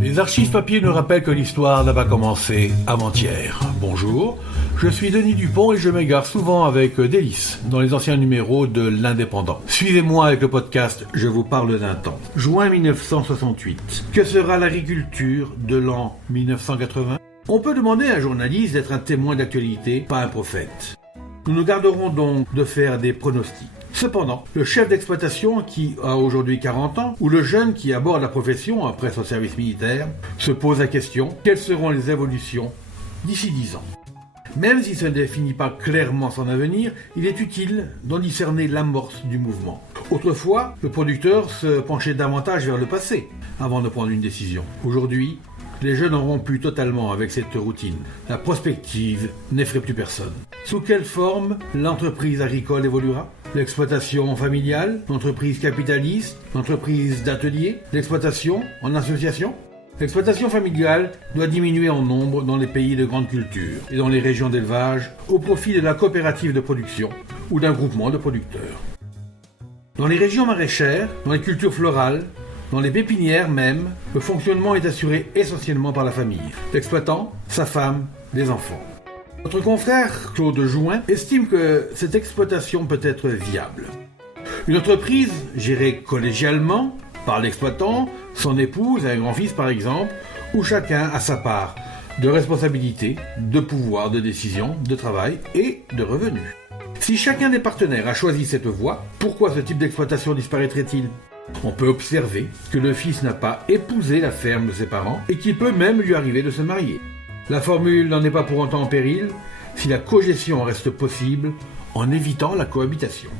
Les archives papier nous rappellent que l'histoire n'a pas commencé avant-hier. Bonjour, je suis Denis Dupont et je m'égare souvent avec délice dans les anciens numéros de l'Indépendant. Suivez-moi avec le podcast Je vous parle d'un temps. Juin 1968. Que sera l'agriculture de l'an 1980 ? On peut demander à un journaliste d'être un témoin d'actualité, pas un prophète. Nous nous garderons donc de faire des pronostics. Cependant, le chef d'exploitation qui a aujourd'hui 40 ans, ou le jeune qui aborde la profession après son service militaire, se pose la question, quelles seront les évolutions d'ici 10 ans ? Même si ça ne définit pas clairement son avenir, il est utile d'en discerner l'amorce du mouvement. Autrefois, le producteur se penchait davantage vers le passé avant de prendre une décision. Aujourd'hui, les jeunes ont rompu totalement avec cette routine. La prospective n'effraie plus personne. Sous quelle forme l'entreprise agricole évoluera ? L'exploitation familiale, l'entreprise capitaliste, l'entreprise d'atelier, l'exploitation en association ? L'exploitation familiale doit diminuer en nombre dans les pays de grande culture et dans les régions d'élevage au profit de la coopérative de production ou d'un groupement de producteurs. Dans les régions maraîchères, dans les cultures florales, dans les pépinières même, le fonctionnement est assuré essentiellement par la famille. L'exploitant, sa femme, les enfants. Notre confrère Claude Jouin estime que cette exploitation peut être viable. Une entreprise gérée collégialement par l'exploitant, son épouse et un grand-fils par exemple, où chacun a sa part de responsabilité, de pouvoir de décision, de travail et de revenus. Si chacun des partenaires a choisi cette voie, pourquoi ce type d'exploitation disparaîtrait-il ? On peut observer que le fils n'a pas épousé la ferme de ses parents et qu'il peut même lui arriver de se marier. La formule n'en est pas pour autant en péril si la cogestion reste possible en évitant la cohabitation.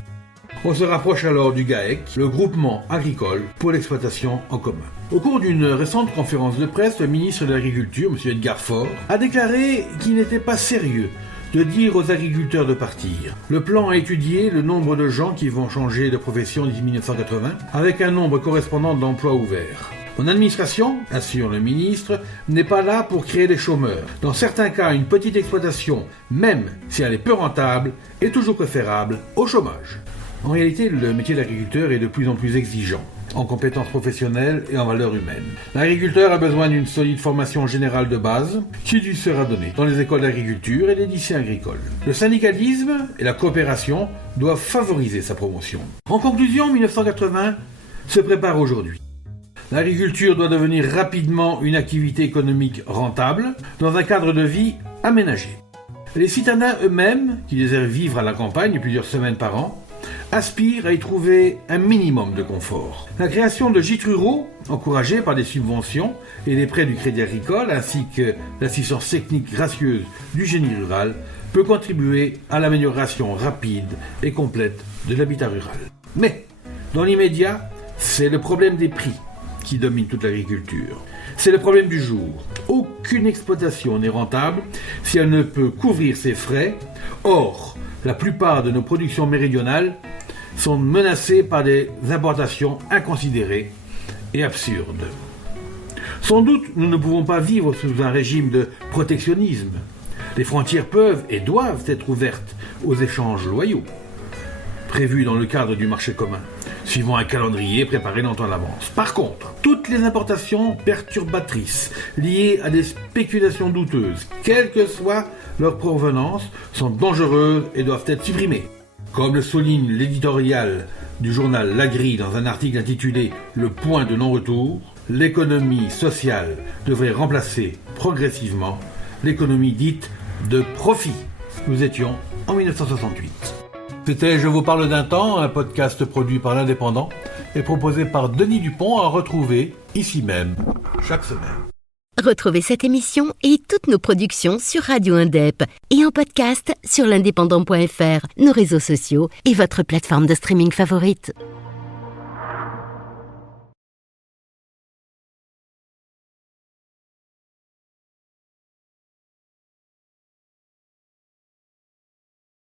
On se rapproche alors du GAEC, le groupement agricole pour l'exploitation en commun. Au cours d'une récente conférence de presse, le ministre de l'Agriculture, M. Edgar Faure, a déclaré qu'il n'était pas sérieux de dire aux agriculteurs de partir. Le plan a étudié le nombre de gens qui vont changer de profession d'ici 1980, avec un nombre correspondant d'emplois ouverts. Mon administration, assure le ministre, n'est pas là pour créer des chômeurs. Dans certains cas, une petite exploitation, même si elle est peu rentable, est toujours préférable au chômage. En réalité, le métier d'agriculteur est de plus en plus exigeant, en compétences professionnelles et en valeurs humaines. L'agriculteur a besoin d'une solide formation générale de base qui lui sera donnée dans les écoles d'agriculture et les lycées agricoles. Le syndicalisme et la coopération doivent favoriser sa promotion. En conclusion, 1980 se prépare aujourd'hui. L'agriculture doit devenir rapidement une activité économique rentable dans un cadre de vie aménagé. Les citadins eux-mêmes, qui désirent vivre à la campagne plusieurs semaines par an, aspirent à y trouver un minimum de confort. La création de gîtes ruraux, encouragée par des subventions et des prêts du Crédit Agricole, ainsi que l'assistance technique gracieuse du génie rural, peut contribuer à l'amélioration rapide et complète de l'habitat rural. Mais, dans l'immédiat, c'est le problème des prix qui domine toute l'agriculture. C'est le problème du jour. Aucune exploitation n'est rentable si elle ne peut couvrir ses frais. Or, la plupart de nos productions méridionales sont menacées par des importations inconsidérées et absurdes. Sans doute, nous ne pouvons pas vivre sous un régime de protectionnisme. Les frontières peuvent et doivent être ouvertes aux échanges loyaux, prévus dans le cadre du marché commun, suivant un calendrier préparé longtemps à l'avance. Par contre, toutes les importations perturbatrices liées à des spéculations douteuses, quelle que soit leur provenance, sont dangereuses et doivent être supprimées. Comme le souligne l'éditorial du journal L'Agri dans un article intitulé « Le point de non-retour », l'économie sociale devrait remplacer progressivement l'économie dite de profit. Nous étions en 1968. C'était Je vous parle d'un temps, un podcast produit par l'Indépendant et proposé par Denis Dupont à retrouver ici même chaque semaine. Retrouvez cette émission et toutes nos productions sur Radio Indep et en podcast sur l'indépendant.fr, nos réseaux sociaux et votre plateforme de streaming favorite.